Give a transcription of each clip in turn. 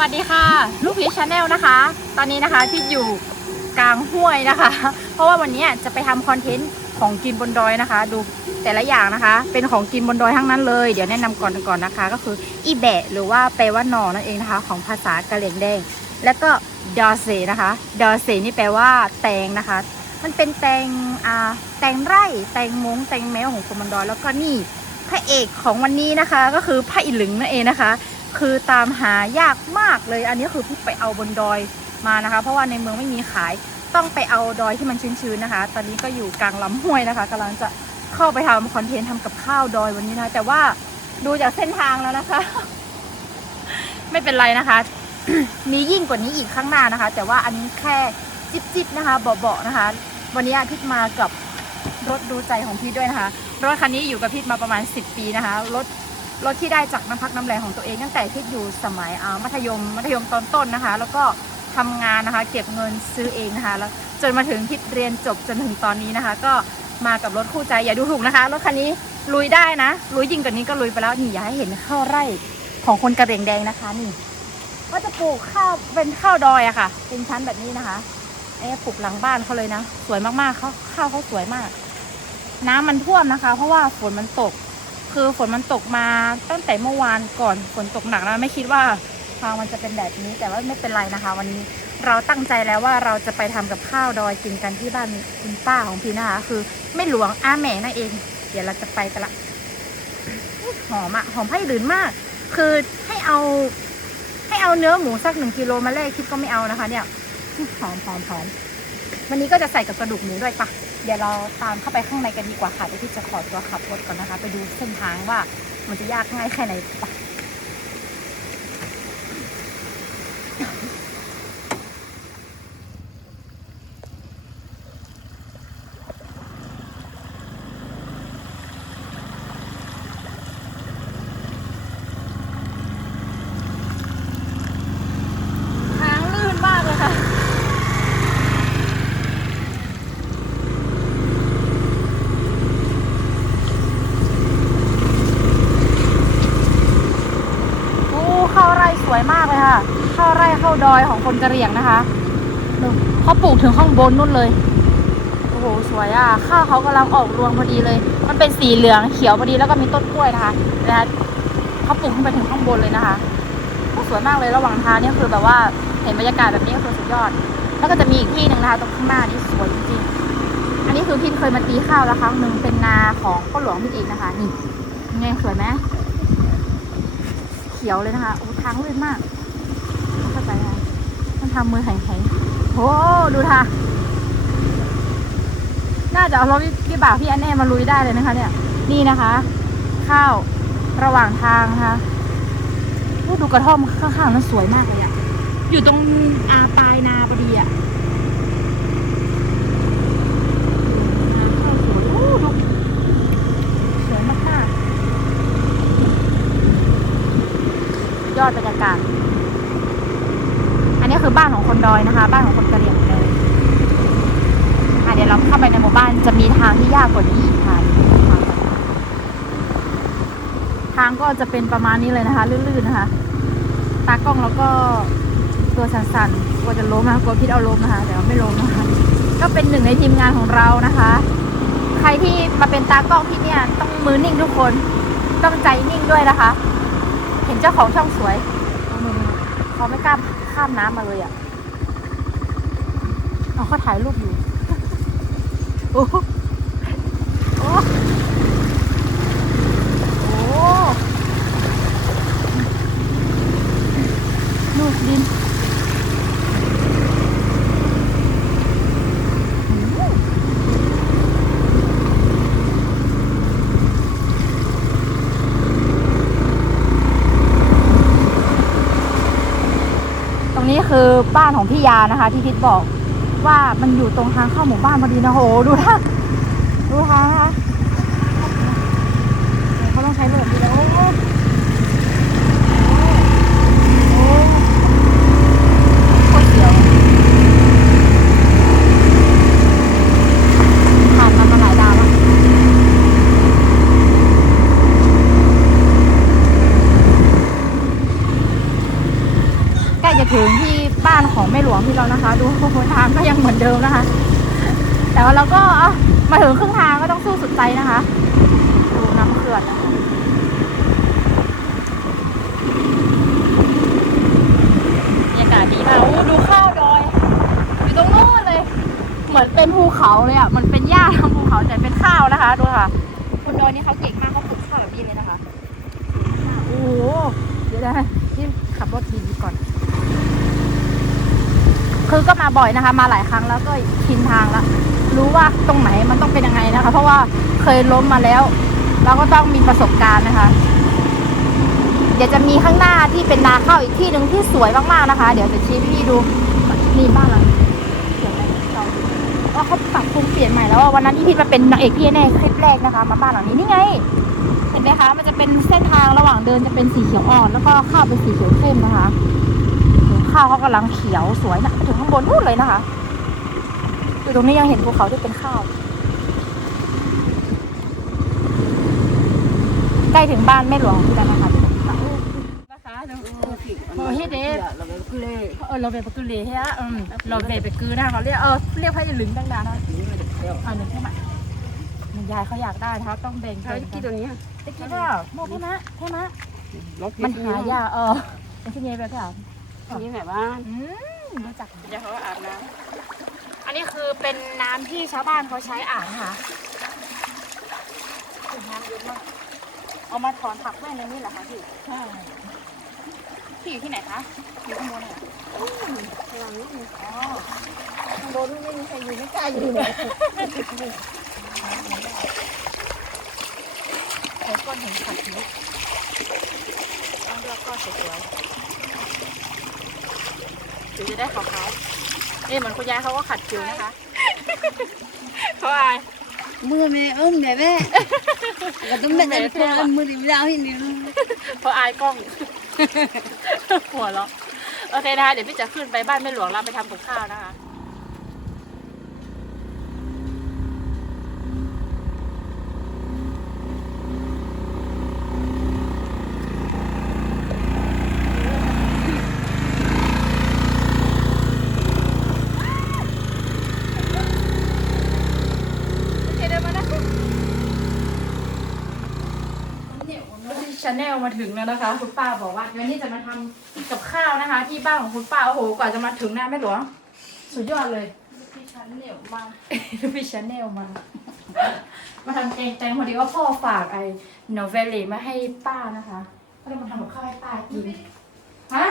วัสดีค่ะ ลูกพีชชาแนลนะคะ ตอนนี้นะคะที่อยู่กลางห้วยนะคะ เพราะว่าวันนี้จะไปทำคอนเทนต์ของกินบนดอยนะคะ ดูแต่ละอย่างนะคะ เป็นของกินบนดอยทั้งนั้นเลย เดี๋ยวแนะนำก่อนก่อนนะคะ ก็คืออีแบะหรือว่าแปลว่าหนอนั่นเองนะคะ ของภาษากะเหรี่ยงแดง แล้วก็ดอเซนะคะดอเซนี่แปลว่าแตงนะคะ มันเป็นแตงอ่าแตงไร่แตงมงแตงแมวของคนบนดอยแล้วก็นี่พระเอกของวันนี้นะคะ ก็คือพระอิหลึงนั่นเองนะคะ คือตามหายากมากเลย อันนี้คือพี่ไปเอาบนดอยมานะคะ เพราะว่าในเมืองไม่มีขายต้องไปเอาดอยที่มันชื้นๆนะคะ ตอนนี้ก็อยู่กลางลำห้วยนะคะกำลังจะเข้าไปทำคอนเทนต์ทำกับข้าวดอยวันนี้นะแต่ว่าดูจากเส้นทางแล้วนะคะ ไม่เป็นไรนะคะ มียิ่งกว่านี้อีกข้างหน้านะคะ แต่ว่าอันนี้แค่จิบๆนะคะเบาๆนะคะ วันนี้พี่มากับรถดูใจของพี่ด้วยนะคะ รถคันนี้อยู่กับพี่มาประมาณ 10 ปีนะคะ รถ รถที่ได้จากน้ำพักน้ำแรงของตัวเองตั้งแต่ที่อยู่สมัยมัธยมมัธยมตอนต้นนะคะ แล้วก็ทำงานนะคะ เก็บเงินซื้อเองนะคะแล้วจนมาถึงที่เรียนจบจนถึงตอนนี้นะคะ ก็มากับรถคู่ใจอย่าดูถูกนะคะรถคันนี้ลุยได้นะลุยยิ่งกว่านี้ก็ลุยไปแล้วนี่อย่าให้เห็นข้าวไร่ของคนกระเหรี่ยงแดงนะคะนี่ก็จะปลูกข้าวเป็นข้าวดอยอะค่ะ เป็นชั้นแบบนี้นะคะเอ๊ะปลูกหลังบ้านเขาเลยนะ สวยมากๆเขาข้าวเขาสวยมาก น้ำมันท่วมนะคะ เพราะว่าฝนมันตก คือฝนมันตกมาตั้งแต่เมื่อวานก่อนฝนตกหนักแล้วไม่คิดว่าทางมันจะเป็นแบบนี้แต่ว่าไม่เป็นไรนะคะ วันนี้เราตั้งใจแล้วว่าเราจะไปทำกับข้าวดอยกินกันที่บ้านคุณป้าของพี่นะคะ คือไม่หลวงอาแหม่นั่นเอง เดี๋ยวเราจะไปกันละหอมอะหอมไผ่หลืนมาก คือให้เอา ให้เอาเนื้อหมูสักหนึ่งกิโลมาแลกคิดก็ไม่เอานะคะ เนี่ยหอมหอมหอมวันนี้ก็จะใส่กับกระดูกหมูด้วยปะ เดี๋ยวเราตามเข้าไปข้างในกันดีกว่าค่ะเดี๋ยวพี่จะขอตัวขับรถก่อนนะคะ ไปดูเส้นทางว่ามันจะยากง่ายแค่ไหนไปทางลื่นมากเลยค่ะ โอ้ข้าวไร่สวยมากเลยค่ะ ข้าวไร่ข้าว ดอยของคนกะเหรี่ยงนะคะดูเขาปลูกถึงข้างบนนู่นเลย โอ้โห สวยอะ ข้าวเขากำลังออกรวงพอดีเลย มันเป็นสีเหลืองเขียวพอดีแล้วก็มีต้นกล้วยนะคะนะคะเขาปลูกขึ้นไปถึงข้างบนเลยนะคะโอ้สวยมากเลยระหว่างทางเนี่ยคือแบบว่าเห็นบรรยากาศแบบนี้ก็คือสุดยอด แล้วก็จะมีอีกที่หนึ่งนะคะตรงข้างหน้านี่สวยจริงๆ อันนี้คือพี่เคยมาตีข้าวแล้วครั้งหนึ่งเป็นนาของพ่อหลวงพี่เองนะคะ นี่ยังไงสวยไหมเขียวเลยนะคะ โอ้ทางลื่นมาก เข้าใจค่ะมันทำมือแข็งๆโอ้ดูท่าน่าจะเอารถพี่บ่าวพี่อันแน่มาลุยได้เลยนะคะ เนี่ย นี่นะคะ ข้าวระหว่างทางนะคะดูกระท่อมข้างๆนั้นสวยมากเลยอะอยู่ตรงอาปลายนาพอดีอะนาข้าวสวยอดูสวยมากยอดบรรยากาศ คือบ้านของคนดอยนะคะ บ้านของคนกะเหรี่ยงเลยอะเดี๋ยวเราเข้าไปในหมู่บ้านจะมีทางที่ยากกว่านี้อีกค่ะทางก็จะเป็นประมาณนี้เลยนะคะลื่นๆนะคะ ตากล้องแล้วก็ตัวสั่นๆกลัวจะล้มนะคะกลัวพิษเอาล้มนะคะแต่ว่าไม่ล้มนะคะ ก็เป็นหนึ่งในทีมงานของเรานะคะ ใครที่มาเป็นตากล้องที่เนี่ยต้องมือนิ่งทุกคนต้องใจนิ่งด้วยนะคะ เห็นเจ้าของช่องสวยเขาไม่กล้า ข้ามน้ำมาเลยอะ เอาเขาถ่ายรูปอยู่ โอ้โหโอ้โหลูกดินอืมตรงนี้คือบ้านของ พี่ยานะคะ ที่ทิศบอกว่ามันอยู่ตรงทางเข้าหมู่บ้านพอดีนะโหดูทางดูทางนะคะเขาต้องใช้รถดีแล้วโอ้โหโอ้โหโคตรเสียวผ่านมามาหลายดาวแล้ว จะถึงที่บ้านของแม่หลวงที่เรานะคะ ดูทางก็ยังเหมือนเดิมนะคะ แต่ว่าเราก็เอามาถึงครึ่งทางก็ต้องสู้สุดใจนะคะ ดูน้ำเขื่อนนะคะบรรยากาศดีมากโอ้ดูข้าวดอย อยู่ตรงนู้นเลย เห มือนเป็นภูเขาเลยอะมันเป็นหญ้าทางภูเขาแต่เป็นข้าวนะคะดูค่ะ คนดอยนี่เขาเก่งมากเขาปลูกข้าวแบบนี้เลยนะคะโอ้โหเดี๋ยวนะที่ขับรถดีก่อน คือก็มาบ่อยนะคะ มาหลายครั้งแล้วก็ชินทางแล้วรู้ว่าตรงไหนมันต้องเป็นยังไงนะคะ เพราะว่าเคยล้มมาแล้วเราก็ต้องมีประสบการณ์นะคะ เดี๋ยวจะมีข้างหน้าที่เป็นนาข้าวอีกที่หนึ่งที่สวยมากๆนะคะ เดี๋ยวจะชี้พี่ดูนี่บ้านหลังนี้เดี๋ยวนะเราดู ว่าเขาปรับปรุงเปลี่ยนใหม่แล้วอะวันนั้นที่พี่มาเป็นนางเอกพี่แน่คลิปแรกนะคะ มาบ้านหลังนี้นี่ไง เห็นไหมคะ มันจะเป็นเส้นทางระหว่างเดินจะเป็นสีเขียวอ่อน แล้วก็ข้าวเป็นสีเขียวเข้มนะคะข้าวเขากำลังเขียวสวยนะถึงข้างบนนู่นเลยนะคะอยู่ตรงนี้ยังเห็นภูเขาที่เป็นข้าวใกล้ถึงบ้านแม่หลวงที่แล้วนะคะ โอ้เฮ็ดเด้เออเราไปปกุเลยฮะอืมเราไปปกือนะเขาเรียกเออเรียกให้หลึงตั้งนานนะเอาหนึ่งใช่ไหมมันยายเขาอยากได้นะคะต้องแบ่งเขากันจะกินตัวนี้จะกินแล้วโมกใช่ไหมใช่ไหมมันหายากเออเป็นที่ไงแบบที่อะนนี้แบบว่าอืมรู้จักเดี๋ยวเขาอาบน้ำอันนี้คือเป็นน้ำที่ชาวบ้านเขาใช้อางค่ะน้ำเยอะมากเอามาถอนผักไว้ในนี้เหรอคะพี่ใช่ พี่อยู่ที่ไหนคะอยู่ข้างบนเนี่ยหลังนี้อ๋อข้างบนไม่มีใครอยู่ไม่กล้าอยู่เลยใช้ก้อนหินขัดผิวต้องเลือกก้อนสวยๆถึงจะได้ขาวๆนี่เหมือนคุณยายเขาก็ขัดผิวนะคะเขาอายมือแม่เอิ้มแม่แม่ก็ต้องแม่เพื่อนมือดีไม่ได้ให้นี่เพราะอายกล้อง หัวเราะโอเคนะคะเดี๋ยวพี่จะขึ้นไปบ้านแม่หลวงเราไปทำกับข้าวนะคะ โอเคเดินมานะ ชาแนลมาถึงแล้วนะคะ คุณป้าบอกว่าวันนี้จะมาทำกับข้าวนะคะ ที่บ้านของคุณป้า โอ้โห กว่าจะมาถึงหน้าแม่หลวง สุดยอดเลยพี่ชันเหนียวมาพี่ชาแนลมา มาทำแกงแตงพอดีว่าพ่อฝากไอ้โนเวลลี่มาให้ป้านะคะก็เลยมาทำกับข้าวให้ป้ากินฮะ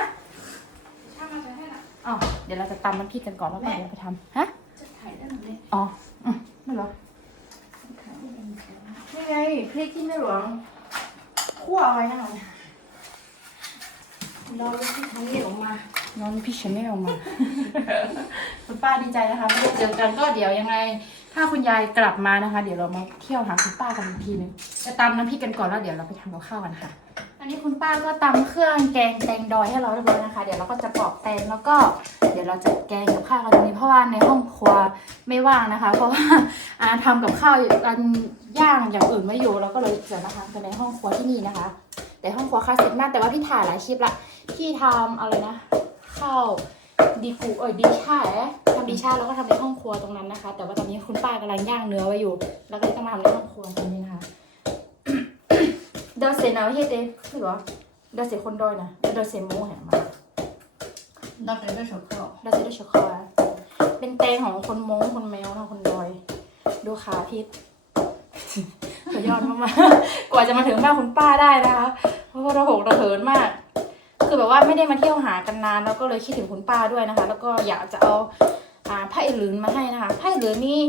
ช่างมาใช้ให้น่ะอ๋อเดี๋ยวเราจะตำน้ำพริกกันก่อนแล้วก็เดี๋ยวไปทำฮะจะถ่ายได้หมดเลยอ๋ออืมไม่เหรอนี่ไงพริกที่แม่หลวง คั่วเอาไว้นะคะเราพี่ชันเหนียวมาน้องพี่ชาแนลมาคุณป้าดีใจนะคะไม่ได้เจอกันก็เดี๋ยวยังไง ถ้าคุณยายกลับมานะคะ เดี๋ยวเรามาเที่ยวหาคุณป้ากันอีกทีนึงจะตำน้ำพริกกันก่อนแล้วเดี๋ยวเราไปทำกับข้าวกันค่ะ อันนี้คุณป้าก็ตำเครื่องแกงแตงดอยให้เราเรียบร้อยนะคะ เดี๋ยวเราก็จะปอกแตงแล้วก็ เดี๋ยวเราจะแกงกับข้าวกันตรงนี้เพราะว่าในห้องครัวไม่ว่างนะคะ เพราะว่าอาทำกับข้าวกันย่างอย่างอื่นไม่อยู่เราก็เลยจะมาทำกันในห้องครัวที่นี่นะคะ แต่ห้องครัวคลาสสิกมากแต่ว่าพี่ถ่ายหลายคลิปละที่ทำอะไรนะข้าวดีกูเอ้ยดีชาแอะทำดีชาแล้วก็ทำในห้องครัวตรงนั้นนะคะ แต่ว่าตอนนี้คุณป้ากำลังย่างเนื้อไว้อยู่ แล้วก็เลยต้องมาทำในห้องครัวตรงนี้นะคะ เดาเซนาเฮ็ดเองคือเหรอเดาเซคนดอยนะเดาเซโมแหมมาเราจะได้ชอบเขาเดาเซได้ช็อกโกแลตเป็นแตงของคนมงคนแมวนะคนดอย ดูขาพิษสุดยอดมากๆกว่าจะมาถึงบ้านคุณป้าได้นะคะ เพราะว่าระหกระเหินมาก คือแบบว่าไม่ได้มาเที่ยวหากันนานแล้วก็เลยคิดถึงคุณป้าด้วยนะคะ แล้วก็อยากจะเอาอ่าผ้าอิหลืนมาให้นะคะผ้าอิหลืนนี่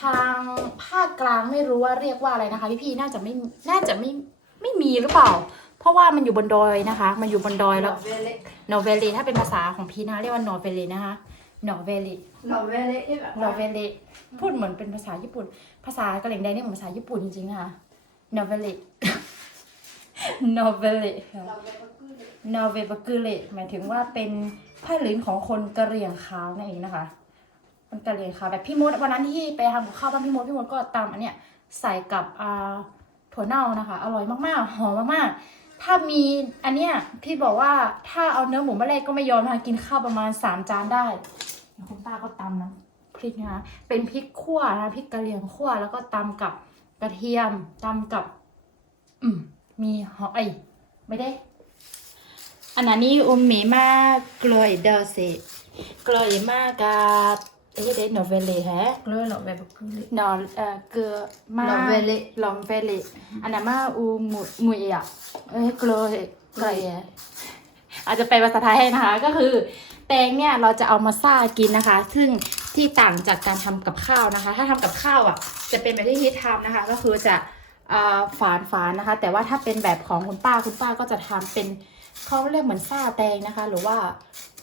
ทางภาคกลางไม่รู้ว่าเรียกว่าอะไรนะคะพี่ๆน่าจะไม่น่าจะไม่ ไม่มีหรือเปล่า เพราะว่ามันอยู่บนดอยนะคะ มันอยู่บนดอยแล้วเวเล็กนอร์เวลีถ้าเป็นภาษาของพี่นะเรียกว่านอร์เวลีนะคะนอร์เวลีเราเวเล็กที่แบบนอร์เวลีพูดเหมือนเป็นภาษาญี่ปุ่น ภาษากะเหรี่ยงแดงนี่เหมือนภาษาญี่ปุ่นจริงๆนะคะนอร์เวลีนอร์เวลีเราเวเล็กนอร์เวย์บกือเลหมายถึงว่าเป็นผ้าลิ้นของคนกะเหรี่ยงขาวนั่นเองนะคะคนกะเหรี่ยงขาวแบบพี่มดวันนั้นที่ไปทำกับข้าวบ้านพี่มดพี่มดก็ตำอันเนี้ยใส่กับอ่า ถั่วเน่านะคะ อร่อยมากๆ หอมมากๆ ถ้ามีอันเนี้ยพี่บอกว่าถ้าเอาเนื้อหมูมาแลกก็ไม่ยอมนะคะกินข้าวประมาณสามจานได้เดี๋ยวคุณป้าก็ตำนะพริกนะคะเป็นพริกขั่วนะพริกกะเหรี่ยงขั่วแล้วก็ตำกับกระเทียมตำกับ อืมมีหอมเอ้ยไม่ได้ อันนั้นนี่อุมหมีมากกลอยเดอเซกลอยมากกับ เอ้ยเด็ดโนเวลเลยฮะกล้วยหลอกแบบกล้วยนอนเอ่อเกลือมา Novelle ลอมเวลเลอันนั้นมาอูมุมุยอะเอ้ยกลอยกลอยอะอาจจะแปลภาษาไทยให้นะคะ ก็คือ แตงเนี่ยเราจะเอามาซ่ากินนะคะ ซึ่งที่ต่างจากการทำกับข้าวนะคะ ถ้าทำกับข้าวอะ จะเป็นแบบที่ที่ทำนะคะ ก็คือจะอ่าฝานฝานนะคะ แต่ว่าถ้าเป็นแบบของคุณป้าคุณป้าก็จะทำเป็นเขาเรียกเหมือนซ่าแตงนะคะ หรือว่า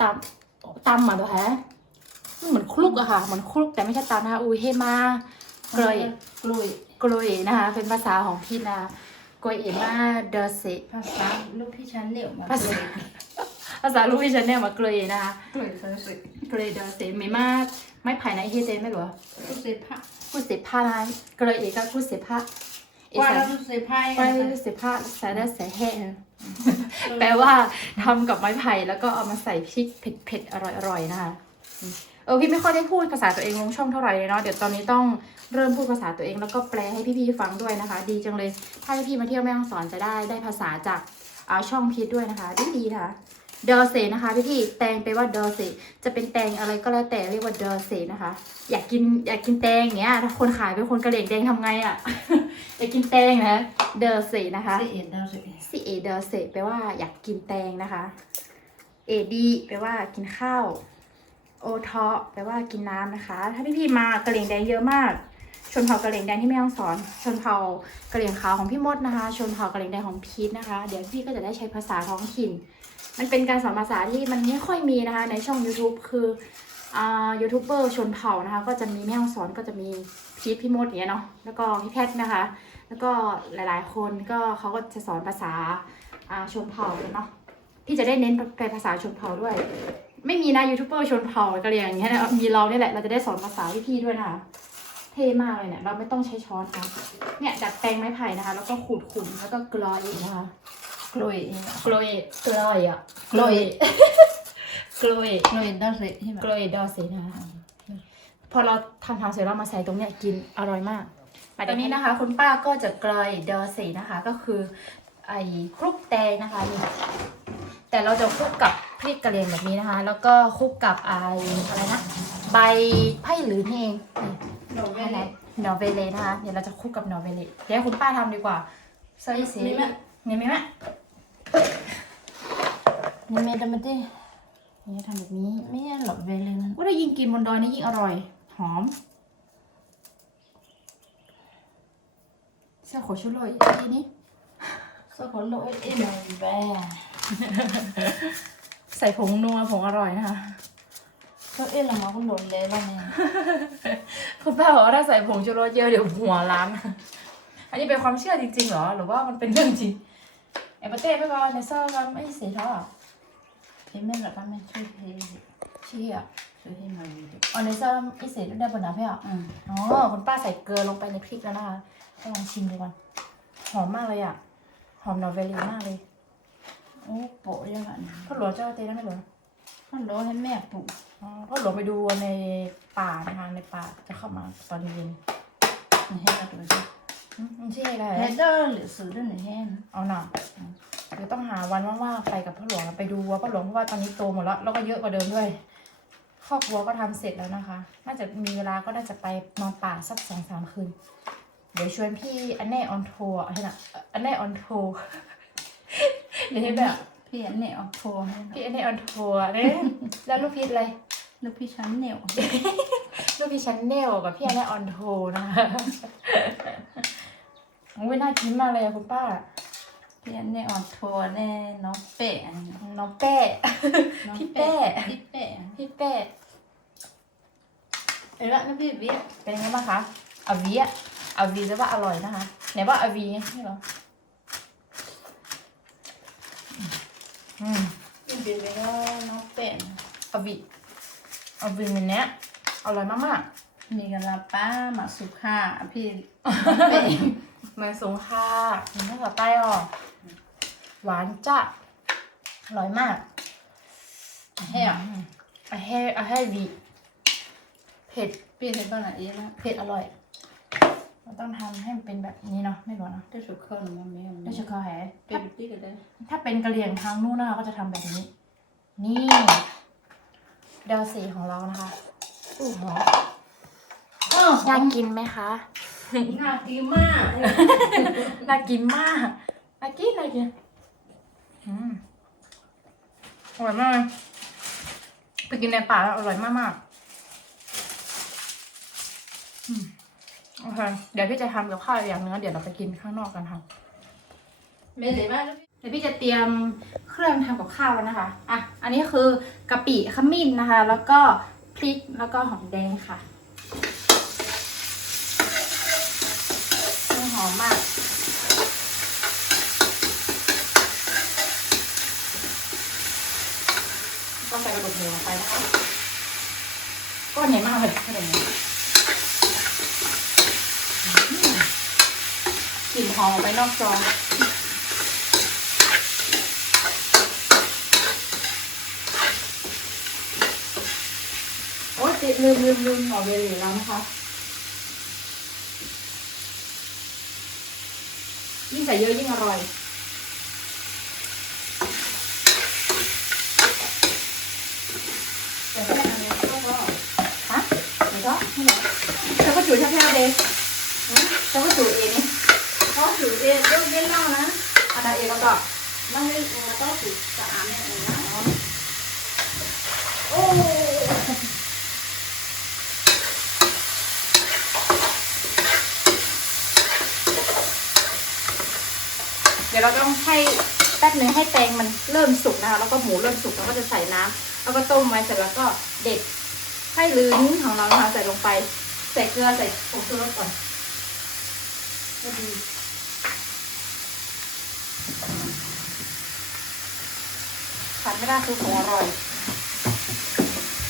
ตำตำเหมือนตัวแฮะมัน เหมือนคลุกอะค่ะเหมือนคลุกแต่ไม่ใช่ตำนะคะอุ้ยเฮมากลอยกล้วยกลอยนะคะ เป็นภาษาของพี่นะกลอยเอมาเดอเซภาษาลูกพี่ฉันเหนียวมาภาษาภาษาลูกพี่ฉันเนี่ยมากลอยนะคะกล้วยเลยสิกลอยเดอเซไม่มาไม่ภายในเฮเจไม่หรอลูกเสพะพูดเสพผ้านั้นกลอยเอก็พูดเสพผ้าเอว่าสาแล้วลูกเสพะไปเสพผ้าสายได้สายแห้แปลว่าทำกับไม้ไผ่แล้วก็เอามาใส่พริกเผ็ดๆอร่อยๆนะคะเออพี่ไม่ค่อยได้พูดภาษาตัวเองลงช่องเท่าไหร่เลยเนาะเดี๋ยวตอนนี้ต้องเริ่มพูดภาษาตัวเองแล้วก็แปลให้พี่ๆฟังด้วยนะคะ ดีจังเลย ถ้าพี่ๆมาเที่ยวแม่ฮ่องสอนจะได้ได้ภาษาจากอ่าช่องพีทด้วยนะคะดีดีๆนะคะเดอเซนะคะพี่พี่ๆแตงไปลว่าเดอเซจะเป็นแตงอะไรก็แล้วแต่เรียกว่าเดอเซนะคะ อยากกินอยากกินแตงอย่างเงี้ยถ้าคนขายเป็นคนกระเหลี่ยงแดงทำไงอะ่ะอยากกินแตงนะเดอเซนะคะเสียดาวสิซีเอเดอเซแปลว่าอยากกินแตงนะคะเอดีแปลว่ากินข้าว โอทอแปลว่ากินน้ำนะคะ ถ้าพี่ๆมากระเหลี่ยงแดงเยอะมาก ชนเผ่ากระเหรี่ยงแดงที่แม่ฮ่องสอน ชนเผ่ากระเหรี่ยงขาวของพี่มดนะคะ ชนเผ่ากระเหรี่ยงแดงของพีทนะคะ เดี๋ยวพี่ก็จะได้ใช้ภาษาท้องถิ่น มันเป็นการสอนภาษาที่มันไม่ค่อยมีนะคะ ในช่อง YouTube คืออ่ายูทูบเบอร์ชนเผ่านะคะ ก็จะมีแม่ฮ่องสอนก็จะมีพีทพี่มดเงี้ยเนาะ แล้วก็พี่แพทย์นะคะ แล้วก็หลายๆ คนก็เขาก็จะสอนภาษาอ่าชนเผ่าเนาะ พี่จะได้เน้นไปภาษาชนเผ่าด้วย ไม่มีนะยูทูบเบอร์ชนเผ่ากะเหรี่ยงอย่างเงี้ยนะมีเราเนี่ยแหละเราจะได้สอนภาษาพี่ๆด้วยนะคะเท่มากเลยเนี่ยเราไม่ต้องใช้ช้อนค่ะเนี่ยดัดแปลงไม้ไผ่นะคะ แล้วก็ขูดขุมแล้วก็กลอยนะคะกล้วยกลอยกลอยอะกล้วยกลอยกล้วยดาวสิใช่ไหมกลอยดอเซนะคะพอเราทำทำเสร็จเรามาใส่ตรงเนี้ยกินอร่อยมากตอนนี้นะคะ คุณป้าก็จะกลอยดอเซนะคะ ก็คือไอ้คลุกแตงนะคะนี่แต่เราจะคลุกกับ พริกกระเหรี่ยงแบบนี้นะคะ แล้วก็คลุกกับไอ้อะไรนะ ใบไผ่หรือนี่เองนี่ดอกเวอะไรลนอร์เวเลนะคะ เดี๋ยวเราจะคลุกกับนอร์เวเลเดี๋ยวให้คุณป้าทำดีกว่าซอยสีมีไหมมีไหมแม่นี่เมดมาดินี่ทำแบบนี้ไม่ใช่หลอกเวลนั้นว่าถ้ายิ่งกินบนดอยนี่ยิ่งอร่อย หอมเสื้อโคชุโรยทีนี้สักคนโลเอ็นแบ ใส่ผงนัวผงอร่อยนะคะก็เอ็นละมาก็หล่นเลยแล้วเนี่ยคุณป้าบอกว่าถ้าใส่ผงชูรสเยอะเดี๋ยวหัวร้านอันนี้เป็นความเชื่อจริงๆเหรอ หรือว่ามันเป็นเรื่องจริงเอปาเต้ไม่พอในเซอร์ก็ไม่เสียเท่าไหร่เพแม่หลับป้าแม่ช่วยเพเชี่ยช่วยให้มาดีดิออในเซอร์ไม่เสียได้บนน้ำพี่อะอืมอ๋อคุณป้าใส่เกลือลงไปในพริกแล้วนะคะต้องลองชิมดูก่อนหอมมากเลยอะหอมนอร์เวลีมากเลย โอ้โปะยังไงพ่อหลวงเจ้าเต้นะไม่หลวงฮัลโหลให้แม่ปลูกอ๋อพ่อหลวงไปดูในป่านะคะในป่าจะเข้ามาตอนเย็นให้มาดูสิอืมมันชื่ออะไรเฮดเดอร์หรือสื่อเรื่องไหนแห้งเอาหน่ะเดี๋ยวต้องหาวันว่างๆไปกับพ่อหลวงไปดูวัวพ่อหลวงเพราะว่าตอนนี้โตหมดแล้วแล้วก็เยอะกว่าเดิมด้วยครอบครัวก็ทำเสร็จแล้วนะคะ น่าจะมีเวลาก็น่าจะไปนอนป่าสักสองสามคืน เดี๋ยวชวนพี่อันแน่ออนทัวร์อะไรนะอันแน่ออนทัวร์ เดี๋ยวให้แบบ พี่อันเนี่ยเอาโทรให้พี่อันแน่ออนทัวร์เนี่ยแล้วลูกพีทอะไรแล้วพี่ชั้นเหนียวลูกพี่ชั้นเนลกับพี่อันแน่ออนทัวร์นะคะโอ้ยน่ากินมากเลยอะคุณป้า พี่อันเนี่ยเอาโทรแน่น้องเป๊ะน้องแป้ น้องพี่แป้ พี่เป๊ะพี่แป้เอ้ยว่านะพี่เบี้ยเป็นยังไงบ้างคะอาวีอะอาวีจะว่าอร่อยนะคะไหนว่าอาวีนี่เหรออืมพี่เบี้ยก็น้อ งเป๊ะอาวีอาวีมันเนี้ยอร่อยมากมีกันละป้ามาสุขาพี่ๆเหมือนสงค่ะเหมือนภาษาใต้อะหวานจ้าอร่อยมากแห้งอะแห้อะแห้ดีเผ็ดเปลี่ยนให้บ้านอะเอ๊ะนะเผ็ดอร่อย เราต้องทำให้มันเป็นแบบนี้เนาะไม่หรอเนาะได้ฉุกเข้าหรือมันไม่เอาได้ช็อกโกแลตเป็ถ้านที่ก็ได้ถ้าเป็นกะเหรี่ยงทางนู้นนะคะก็จะทำแบบนี้ นี่เดลสีของเรานะคะอู้หอมอ้าวน่ากินไหมคะน่ากินมากน่ากินมากน่ากินน่ากินอืมอร่อยมากเลยไปกินในป่าแล้วอร่อยมากมากๆอืม โอเค เดี๋ยวพี่จะทำกับข้าวอีกอย่างหนึงแล้วเดี๋ยวเราไปกินข้างนอกกันค่ะไม่ได้มากเดี๋ยวพี่จะเตรียมเครื่องทำกับข้าวแล้วนะคะ อะ อันนี้คือกะปิขมิ้นนะคะ แล้วก็พริก แล้วก็หอมแดงค่ะหอมมากก็ใส่กระดูกหมูลงไปนะคะก้อนใหญ่มากเลยกระดูกหมูอืมกลิ่น หอมอไปนอกจอโอ๊ยติดลืมลืมลืมหอเวลีแล้วนะคะยิ่งใส่เยอะยิ่งอร่อยแต่ถ้าอันนี้ก็ก็ฮะไหนก็ไม่เหรอเธอก็จุดแค่ๆเดย์เธอก็จุดเองนี่ ก็ถือเองเรื่อเล่นล่านะอันนั้นเองแล้วก็มันเล่นมันก็ถือสะอาดเนี่ยนะโอ้เดี๋ยวเราต้องให้แป๊บนึงให้แตงมันเริ่มสุกนะคะแล้วก็หมูเริ่มสุกแล้วก็จะใส่น้ำแล้วก็ต้มไว้เสร็จแล้วก็เด็ดให้ลื้นของเรานะคะใส่ลงไป ใส่เกลือใส่ผงชูรสก่อนก็ดี ขาดไม่ได้คือของอร่อย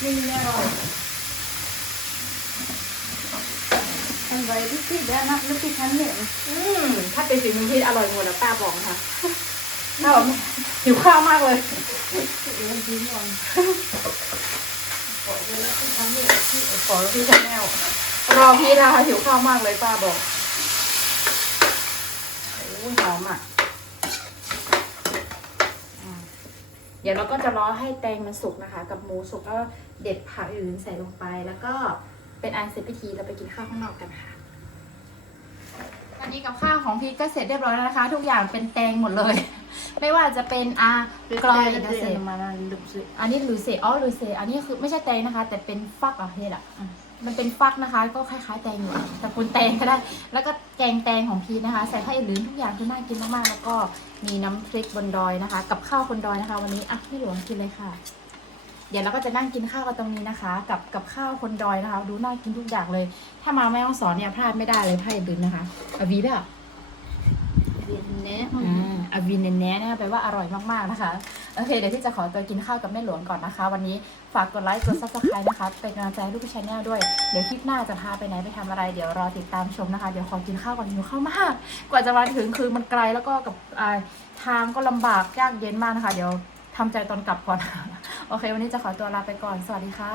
นี่แน่นอนอันไว้ที่ที่ได้นะลูกที่ฉันเนี่ยอืมถ้าเป็นสิ่งหนึ่งที่อร่อยหมดแล้วป้าบอกนะคะป้าบอกหิวข้าวมากเลยเองจริงอะปล่อยไปแล้วที่ฉันเนี่ยที่ขอพี่ชาแนลรอพี่นะคะหิวข้าวมากเลยป้าบอกโอ้ยหอมอะอืม เดี๋ยวเราก็จะรอให้แตงมันสุกนะคะ กับหมูสุกก็เด็ดผักอื่นใส่ลงไป แล้วก็เป็นอันเสร็จพิธีเราไปกินข้าวข้างนอกกันค่ะตอนนี้กับข้าวของพีก็เสร็จเรียบร้อยแล้วนะคะ ทุกอย่างเป็นแตงหมดเลย ไม่ว่าจะเป็นอากลอยเกเกษษตตรรมาแล้วลุกสิอันนี้ลูเซอ๋อลูเซอันนี้คือไม่ใช่แตงนะคะ แต่เป็นฟักอะเฮ็ดอะ มันเป็นฟักนะคะ ก็คล้ายๆแตงอยู่อะแต่คุณแตงก็ได้ แล้วก็แกงแตงของพีทนะคะ ใส่ผ้าอื่นทุกอย่างคือน่ากินมากๆแล้วก็มีน้ำพริกบนดอยนะคะ กับข้าวบนดอยนะคะ วันนี้อะพี่หลวงกินเลยค่ะ เดี๋ยวเราก็จะนั่งกินข้าวกันตรงนี้นะคะ กับกับข้าวคนดอยนะคะ ดูน่ากินทุกอย่างเลย ถ้ามาแม่ฮ่องสอนเนี่ยพลาดไม่ได้เลยผ้าอื่นนะคะอวีแบบเรียนแน่อ่าอาวินเนๆนะคะแปลว่าอร่อยมากๆนะคะ โอเค เดี๋ยวพี่จะขอตัวกินข้าวกับแม่หลวงก่อนนะคะ วันนี้ฝากกดไลค์กดซับสไครต์นะคะ เป็นกำลังใจให้ลูกชาแนลด้วย เดี๋ยวคลิปหน้าจะพาไปไหนไปทำอะไร เดี๋ยวรอติดตามชมนะคะ เดี๋ยวขอกินข้าวก่อนหิวข้าวมาก กว่าจะมาถึงคือมันไกลแล้วก็กับทางก็ลำบากยากเย็นมากนะคะ เดี๋ยวทำใจตอนกลับก่อน โอเค วันนี้จะขอตัวลาไปก่อน สวัสดีค่ะ